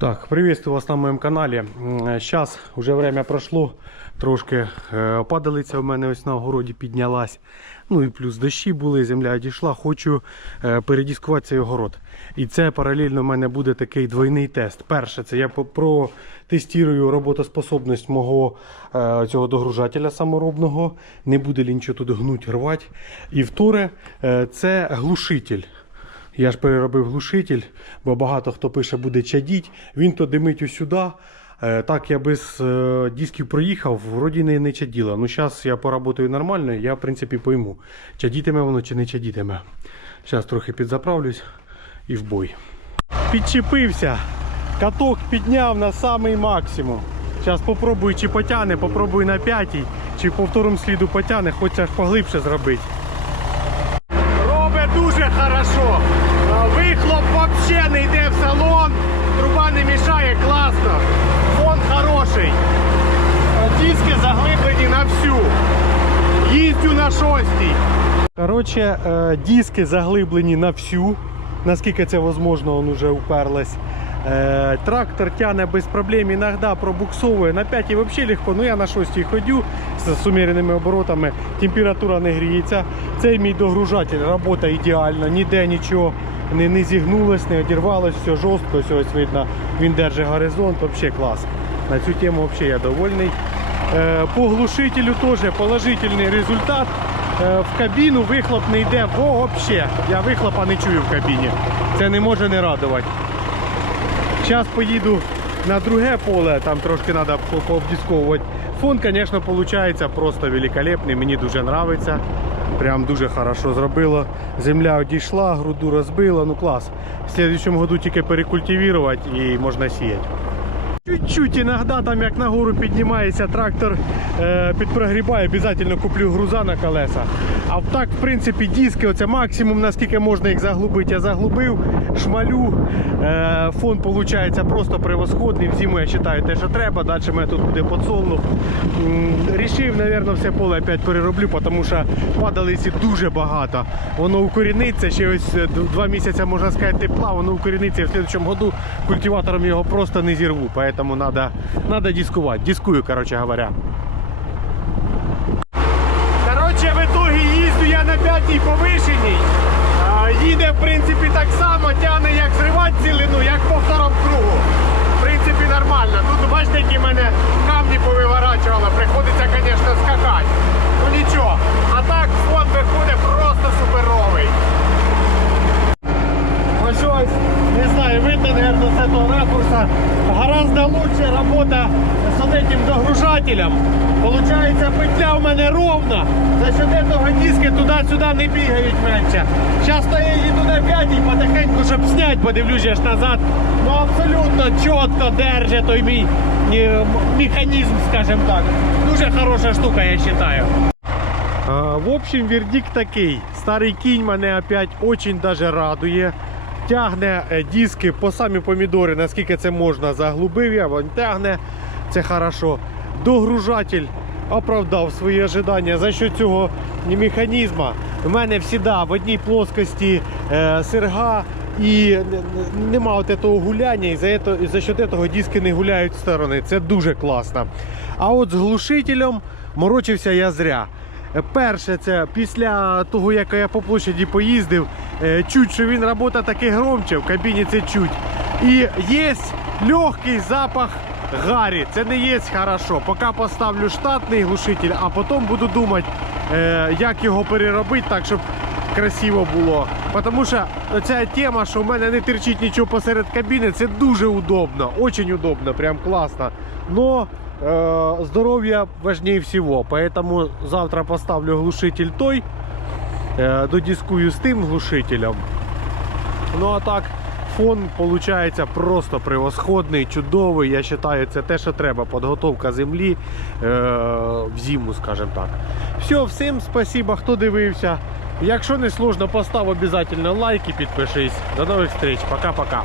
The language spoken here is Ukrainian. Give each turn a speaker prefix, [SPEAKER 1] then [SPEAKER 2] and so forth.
[SPEAKER 1] Так, приветствую вас на моем канале. Сейчас уже время прошло, трошки е, падалиця в мене ось на огороді піднялась. Ну і плюс дощі були, земля одійшла. Хочу е, передіскувати цей огород. І це паралельно в мене буде такий двойний тест. Перше, це я протестую роботоспособність мого е, цього догружателя саморобного. Не буде ли нічого тут гнуть, рвати. І вторе, це глушитель. Я ж переробив глушитель, бо багато хто пише, буде чадіть. Він то димить усюди. Е, Так я без е, дисків проїхав, вроді не, не чаділо. Ну зараз я поработаю нормально, я в принципі пойму, чадітиме воно чи не чадітиме. Зараз трохи підзаправлюсь і в бой. Підчепився. Каток підняв на самий максимум. Зараз попробую, чи потягне, попробую на п'ятій, чи по второму сліду потягне, хочеться поглибше зробити. Робить дуже хорошо. Взагалі не йде в салон. Труба не мішає, класно. Фон хороший. Диски заглиблені на всю. Їздю на шостій. Коротше, е, диски заглиблені на всю. Наскільки це можливо, він вже уперлась. Е, Трактор тягне без проблем, іноді пробуксовує. На 5 взагалі легко, ну я на 6 ходю з, з оборотами, температура не гріється. Цей мій догружатель працює ідеально, ніде нічого не, не зігнулось, не одірвалось, все жорстко, все ось видно, він держить горизонт, взагалі клас. На цю тему взагалі я довольний. Е, По глушителю теж положительний результат. Е, В кабіну вихлоп не йде взагалі. Я вихлопа не чую в кабіні. Це не може не радувати. Зараз поїду на друге поле, там трошки треба пообдісковувати. Фон, звісно, виходить просто великолепний, мені дуже подобається. Прям дуже хорошо зробило. Земля одійшла, груду розбила, ну клас. В следующем году тільки перекультивувати і можна сіяти. Чуть-чуть іноді там як нагору піднімається трактор е, підпрогрібає, обов'язково куплю груза на колеса. А так, в принципі, диски, оце максимум, наскільки можна їх заглубити. Я заглубив, шмалю. Е, фон виходить просто превосходний. В я вважаю те, що треба. Далі мене тут буде подсолнух. Рішив, мабуть, все поле опять перероблю, тому що падалиці дуже багато. Воно укоріниться, ще ось е, два місяці, можна сказати, тепла, воно укоріниться в следующем году культиватором його просто не зірву. Поэтому надо, надо дискувати. Дискую, короче говоря. Короче, в итоге їздю я на п'ятій повишеній. Їде, в принципі, так само, тягне як зривати цілину, як по второму кругу. В принципі, нормально. Тут бачите, які в мене камні повиворачувало. Приходиться, звісно, скакати. Ну нічого. А так фон виходить просто суперовий. Ось ось, не знаю, видно, наверное, с этого ракурса. Гораздо лучше работа с вот этим догружателем. Получается, петля у мене ровна. За счет этого диски туди-сюди не бігають менше. Зараз то я їду на п'ятій потихеньку, щоб зняти, подивлюсь я ж назад. Ну абсолютно чітко держить той мій е, м- механізм, скажімо так. Дуже хороша штука, я вважаю. А, В общем, вердикт такий. Старий кінь мене опять очень даже радує. Тягне е, диски по самі помідори, наскільки це можна, заглубив я, він тягне, це хорошо. Догружатель оправдав свої ожидання за що цього механізму. У мене завжди в одній плоскості е, серга і нема от того гуляння, і за, і за счет цього диски не гуляють в сторони. Це дуже класно. А от з глушителем морочився я зря. Перше, це після того, як я по площаді поїздив, е, чуть, що він працює таки громче, в кабіні це чуть. І є легкий запах гарі. Це не є хорошо. Поки поставлю штатний глушитель, а потім буду думати, е, як його переробити так, щоб красиво було. Тому що ця тема, що в мене не терчить нічого посеред кабіни, це дуже удобно, дуже удобно, прям класно. Но э, здоровье важнее всего. Поэтому завтра поставлю глушитель той, э, додискую з тим глушителем. Ну а так, фон получається просто превосходний, чудовий. Я вважаю, це те, що треба. Підготовка землі е, в зиму, скажімо так. Все, всім спасибо, хто дивився. Якщо не сложно, постав обов'язково лайк і підпишись. До нових встреч. Пока-пока.